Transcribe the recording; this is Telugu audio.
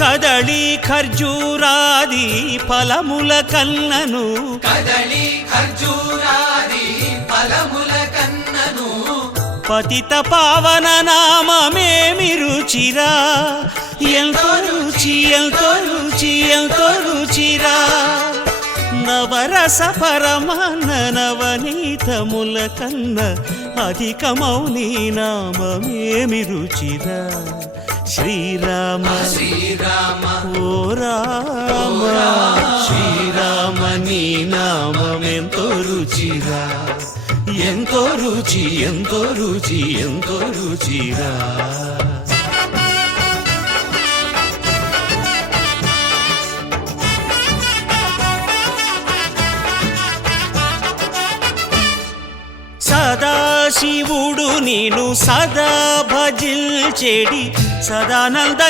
కదళి ఖర్జూరాది ఫలముల కన్నను కదళి ఖర్జూరాది ఫలముల కన్నను పతిత పావన నామమేమి రుచిరా ఎంతో రుచి ఎంతో రుచి ఎంతో రుచిరా నవరస పరమాన్న నవనీతముల కన్న అధికమౌని నామమేమి రుచిరా శ్రీరామ శ్రీరామ ఓ రామ శ్రీరామ నీ నామమెంతో రుచిరా ఎంతో రుచి ఎంతో రుచి ఎంతో రుచిరా సదాశివుడు నేను సదా భజిల్చెడి సదానంద